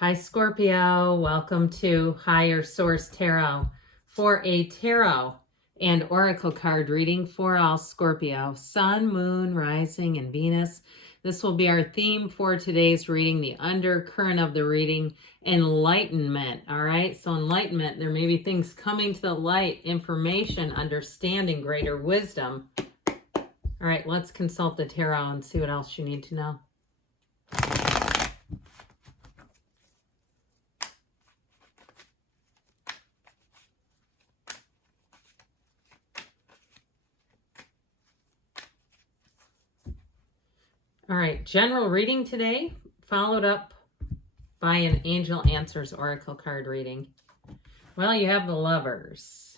Hi, Scorpio. Welcome to Higher Source Tarot for a tarot and oracle card reading for all Scorpio, Sun, Moon, Rising, and Venus. This will be our theme for today's reading, the undercurrent of the reading, enlightenment. All right, so enlightenment, there may be things coming to the light, information, understanding, greater wisdom. All right, let's consult the tarot and see what else you need to know. All right, general reading today, followed up by an Angel Answers Oracle card reading. Well, you have the Lovers,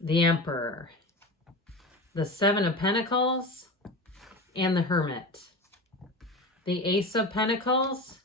the Emperor, the Seven of Pentacles, and the Hermit. The Ace of Pentacles,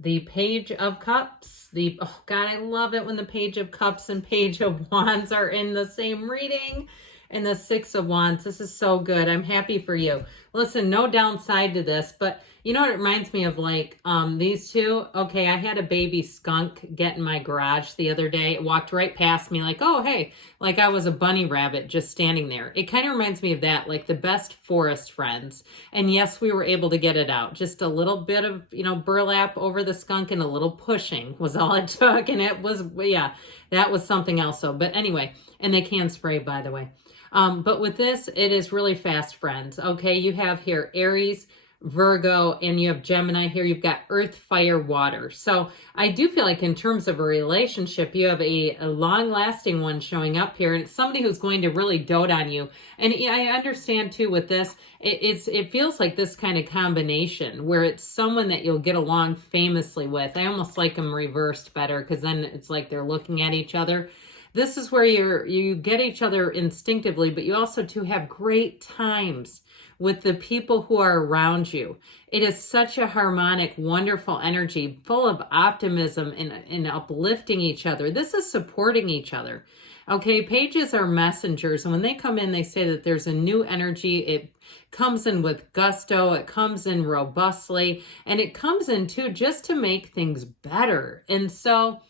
the Page of Cups, oh God, I love it when the Page of Cups and Page of Wands are in the same reading. And the Six of Wands. This is so good. I'm happy for you. Listen, no downside to this, but you know what it reminds me of? Like these two. Okay, I had a baby skunk get in my garage the other day. It walked right past me like, oh, hey, like I was a bunny rabbit just standing there. It kind of reminds me of that, like the best forest friends. And yes, we were able to get it out. Just a little bit of, burlap over the skunk and a little pushing was all it took. And it was, yeah, that was something else. So, but anyway, and they can spray, by the way. But with this, it is really fast friends. Okay, you have here Aries, Virgo, and you have Gemini here. You've got earth, fire, water. So I do feel like in terms of a relationship, you have a long-lasting one showing up here. And it's somebody who's going to really dote on you. And I understand too with this, it feels like this kind of combination where it's someone that you'll get along famously with. I almost like them reversed better because then it's like they're looking at each other. This is where you get each other instinctively, but you also too have great times with the people who are around you. It is such a harmonic, wonderful energy, full of optimism and uplifting each other. This is supporting each other. Okay, pages are messengers, and when they come in, they say that there's a new energy. It comes in with gusto, it comes in robustly, and it comes in too just to make things better. And so,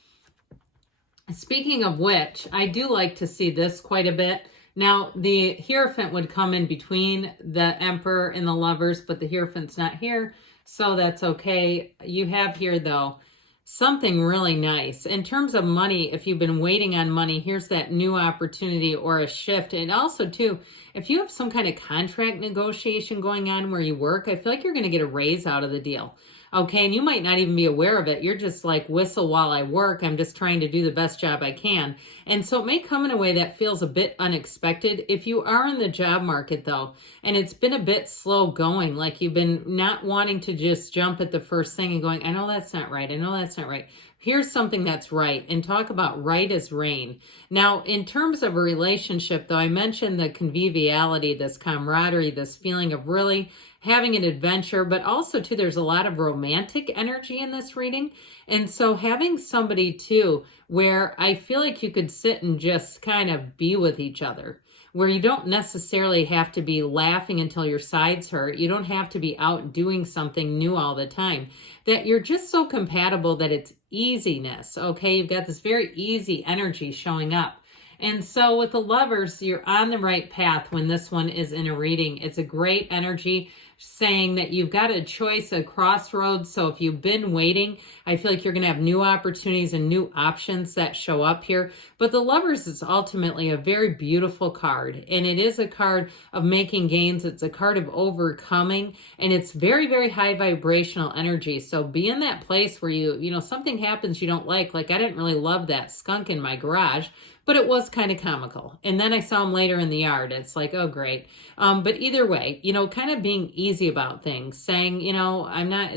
speaking of which, I do like to see this quite a bit. Now, the Hierophant would come in between the Emperor and the Lovers, but the Hierophant's not here, so that's okay. You have here, though, something really nice. In terms of money, if you've been waiting on money, here's that new opportunity or a shift. And also, too, if you have some kind of contract negotiation going on where you work, I feel like you're going to get a raise out of the deal. Okay, and you might not even be aware of it. You're just like, whistle while I work. I'm just trying to do the best job I can. And so it may come in a way that feels a bit unexpected. If you are in the job market, though, and it's been a bit slow going, like you've been not wanting to just jump at the first thing and going, I know that's not right. I know that's not right. Here's something that's right, and talk about right as rain. Now, in terms of a relationship, though, I mentioned the conviviality, this camaraderie, this feeling of really having an adventure, but also, too, there's a lot of romantic energy in this reading. And so having somebody, too, where I feel like you could sit and just kind of be with each other, where you don't necessarily have to be laughing until your sides hurt. You don't have to be out doing something new all the time. That you're just so compatible that it's easiness, okay? You've got this very easy energy showing up. And so with the Lovers, you're on the right path when this one is in a reading. It's a great energy saying that you've got a choice, a crossroads. So if you've been waiting, I feel like you're going to have new opportunities and new options that show up here. But the Lovers is ultimately a very beautiful card. And it is a card of making gains. It's a card of overcoming. And it's very, very high vibrational energy. So be in that place where something happens you don't like. Like I didn't really love that skunk in my garage, but it was kind of comical. And then I saw him later in the yard. It's like, oh, great. But either way, kind of being easy about things, saying,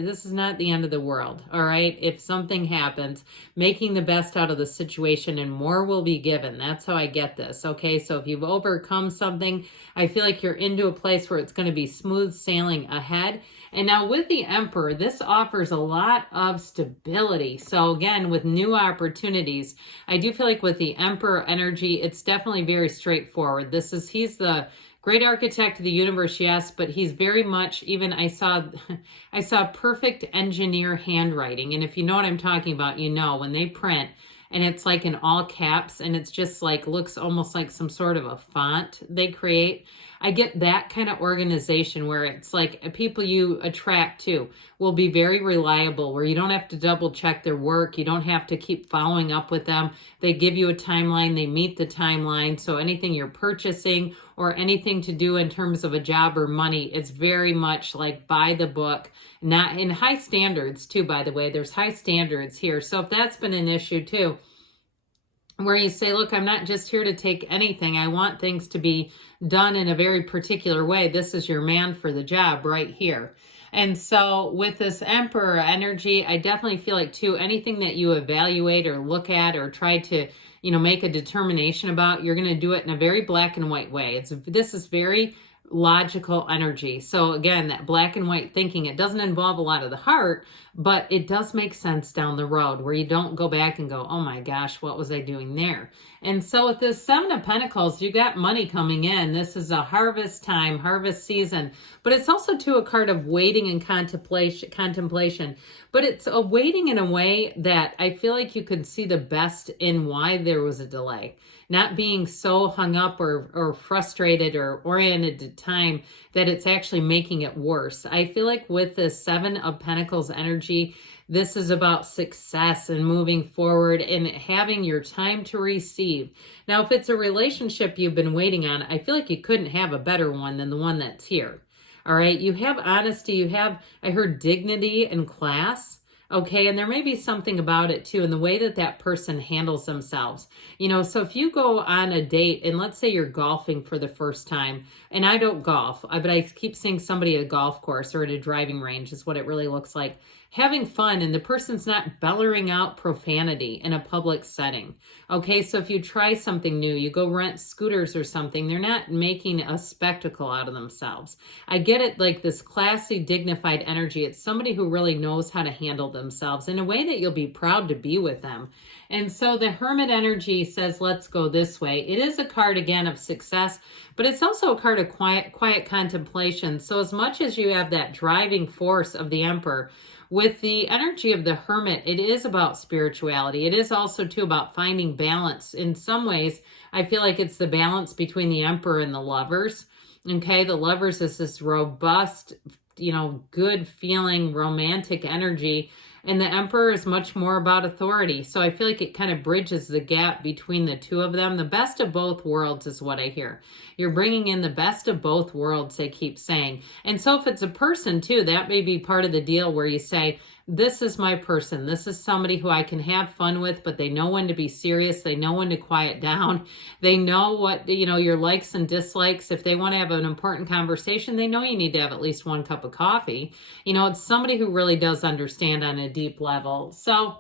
this is not the end of the world. All right. If something happens, making the best out of the situation and more will be given. That's how I get this. Okay. So if you've overcome something, I feel like you're into a place where it's going to be smooth sailing ahead. And now with the Emperor, this offers a lot of stability. So again, with new opportunities, I do feel like with the Emperor energy, it's definitely very straightforward. He's the Great architect of the universe, yes, but he's very much, even I saw perfect engineer handwriting. And if you know what I'm talking about, you know, when they print and it's like in all caps and it's just like, looks almost like some sort of a font they create. I get that kind of organization where it's like people you attract to will be very reliable, where you don't have to double check their work. You don't have to keep following up with them. They give you a timeline, they meet the timeline. So anything you're purchasing or anything to do in terms of a job or money, it's very much like by the book, not in high standards too, by the way. There's high standards here. So if that's been an issue too, where you say, look, I'm not just here to take anything. I want things to be done in a very particular way. This is your man for the job right here. And so with this Emperor energy, I definitely feel like too, anything that you evaluate or look at or try to, you know, make a determination about, you're going to do it in a very black and white way. This is very logical energy. So again, that black and white thinking, it doesn't involve a lot of the heart, but it does make sense down the road where you don't go back and go, oh my gosh, what was I doing there? And so with this Seven of Pentacles, you got money coming in. This is a harvest time, harvest season, but it's also too a card of waiting and contemplation, but it's a waiting in a way that I feel like you could see the best in why there was a delay. Not being so hung up or frustrated or oriented to time that it's actually making it worse. I feel like with the Seven of Pentacles energy, this is about success and moving forward and having your time to receive. Now, if it's a relationship you've been waiting on, I feel like you couldn't have a better one than the one that's here. All right. You have honesty. You have, I heard, dignity and class. Okay, and there may be something about it too in the way that that person handles themselves. You know, so if you go on a date and let's say you're golfing for the first time, and I don't golf, but I keep seeing somebody at a golf course or at a driving range is what it really looks like. Having fun and the person's not bellowing out profanity in a public setting. Okay, so if you try something new, you go rent scooters or something, they're not making a spectacle out of themselves. I get it, like this classy, dignified energy. It's somebody who really knows how to handle themselves in a way that you'll be proud to be with them. And so the Hermit energy says, let's go this way. It is a card, again, of success, but it's also a card of quiet contemplation. So as much as you have that driving force of the Emperor, with the energy of the Hermit, it is about spirituality. It is also, too, about finding balance. In some ways, I feel like it's the balance between the Emperor and the Lovers. Okay, the Lovers is this robust, you know, good feeling, romantic energy. And the Emperor is much more about authority. So I feel like it kind of bridges the gap between the two of them. The best of both worlds is what I hear. You're bringing in the best of both worlds, they keep saying. And so if it's a person too, that may be part of the deal where you say, this is my person. This is somebody who I can have fun with, but they know when to be serious. They know when to quiet down. They know what, you know, your likes and dislikes. If they want to have an important conversation, they know you need to have at least one cup of coffee. You know, it's somebody who really does understand on a deep level. So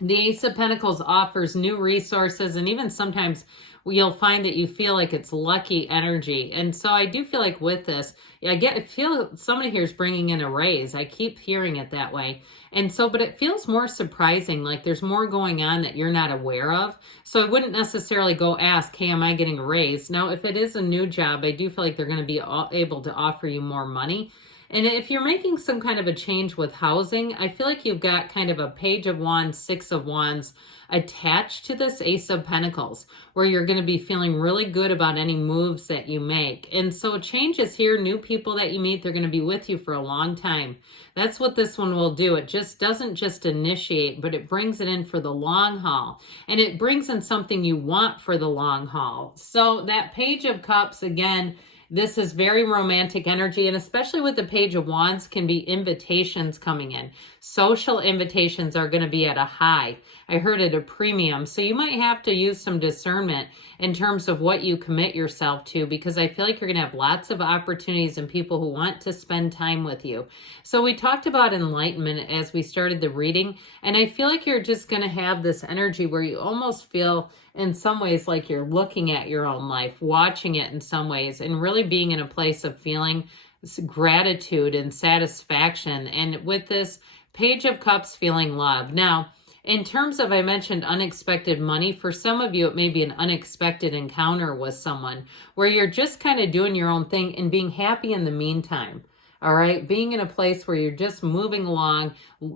the Ace of Pentacles offers new resources, and even sometimes you'll find that you feel like it's lucky energy. And so I do feel like with this, I feel somebody here is bringing in a raise. I keep hearing it that way. And so, but it feels more surprising, like there's more going on that you're not aware of. So I wouldn't necessarily go ask, hey, am I getting a raise? Now, if it is a new job, I do feel like they're going to be able to offer you more money. And if you're making some kind of a change with housing, I feel like you've got kind of a Page of Wands, Six of Wands attached to this Ace of Pentacles, where you're going to be feeling really good about any moves that you make. And so changes here, new people that you meet, they're going to be with you for a long time. That's what this one will do. It just doesn't just initiate, but it brings it in for the long haul. And it brings in something you want for the long haul. So that Page of Cups, again, this is very romantic energy, and especially with the Page of Wands, can be invitations coming in. Social invitations are going to be at a high. I heard at a premium. So you might have to use some discernment in terms of what you commit yourself to, because I feel like you're going to have lots of opportunities and people who want to spend time with you. So we talked about enlightenment as we started the reading, and I feel like you're just going to have this energy where you almost feel in some ways like you're looking at your own life, watching it in some ways, and really being in a place of feeling gratitude and satisfaction. And with this Page of Cups, feeling love. Now, In terms of, I mentioned unexpected money, for some of you, it may be an unexpected encounter with someone where you're just kind of doing your own thing and being happy in the meantime. All right. Being in a place where you're just moving along,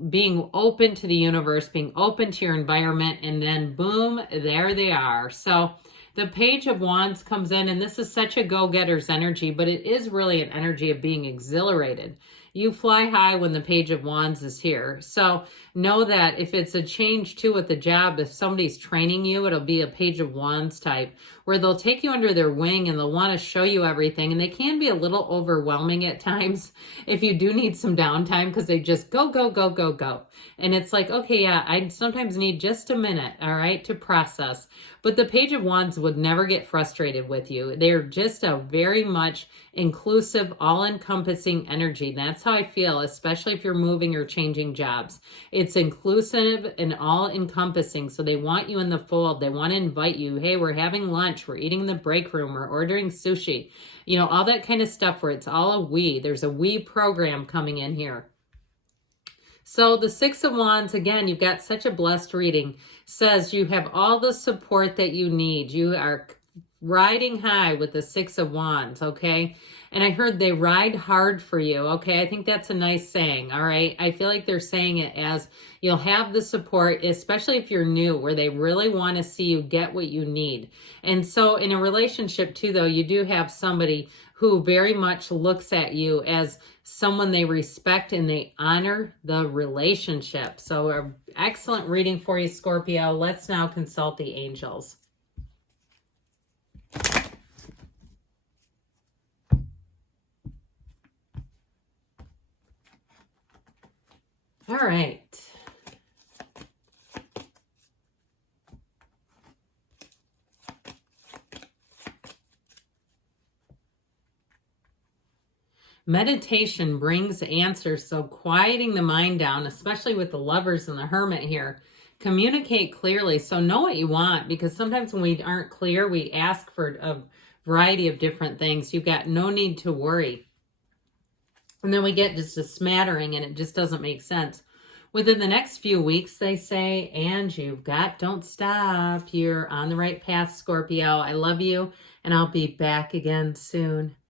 being open to the universe, being open to your environment, and then boom, there they are. So the Page of Wands comes in, and this is such a go-getter's energy, but it is really an energy of being exhilarated. You fly high when the Page of Wands is here. So know that if it's a change too with the job, if somebody's training you, it'll be a Page of Wands type where they'll take you under their wing and they'll want to show you everything. And they can be a little overwhelming at times if you do need some downtime, because they just go, go, go, go, go. And it's like, okay, yeah, I sometimes need just a minute, all right, to process. But the Page of Wands would never get frustrated with you. They're just a very much inclusive, all-encompassing energy. That's how I feel, especially if you're moving or changing jobs. It's inclusive and all-encompassing. So they want you in the fold. They want to invite you. Hey, we're having lunch. We're eating in the break room. We're ordering sushi. You know, all that kind of stuff where it's all a we. There's a we program coming in here. So the Six of Wands, again, you've got such a blessed reading, says you have all the support that you need. You are riding high with the Six of Wands, okay? And I heard they ride hard for you, okay? I think that's a nice saying, all right? I feel like they're saying it as you'll have the support, especially if you're new, where they really want to see you get what you need. And so in a relationship too, though, you do have somebody who very much looks at you as someone they respect and they honor the relationship. So an excellent reading for you, Scorpio. Let's now consult the angels. All right. Meditation brings answers, so quieting the mind down, especially with the Lovers and the Hermit here. Communicate clearly, so know what you want, because sometimes when we aren't clear, we ask for a variety of different things. You've got no need to worry. And then we get just a smattering and it just doesn't make sense. Within the next few weeks, they say, and don't stop. You're on the right path, Scorpio. I love you, and I'll be back again soon.